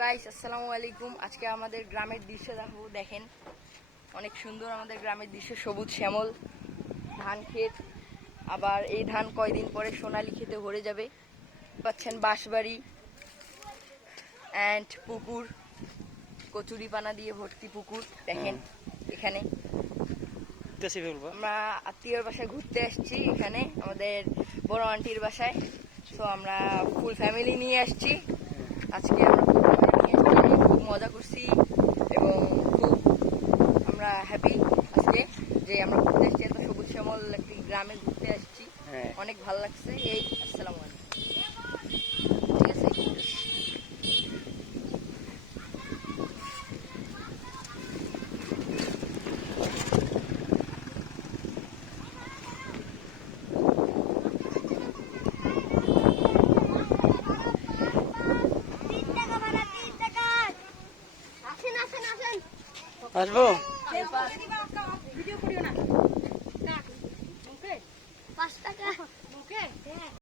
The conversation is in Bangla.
গাইস, আসসালামু আলাইকুম। আজকে আমাদের গ্রামের দৃশ্য দেখেন, অনেক সুন্দর আমাদের গ্রামের দৃশ্য। সবুজ শ্যামল ধান ক্ষেত, আবার এই ধান কয়দিন পরে সোনালী খেতে ভরে যাবে। পাচ্ছেন বাঁশবাড়ি অ্যান্ড পুকুর, কচুরি পানা দিয়ে ভর্তি পুকুর। দেখেন এখানে আমরা আত্মীয়র বাসায় ঘুরতে আসছি, এখানে আমাদের বড় আন্টির বাসায়। তো আমরা ফুল ফ্যামিলি নিয়ে আসছি। আজকে আমরা খুব মজা করছি এবং খুব আমরা হ্যাপি আজকে যে আমরা ঘুরতে আসছি, এত সবুজ শ্যামল একটি গ্রামে ঘুরতে আসছি। অনেক ভালো লাগছে। এই আসসালামু আলাইকুম। ঠিক আছে, আসবো।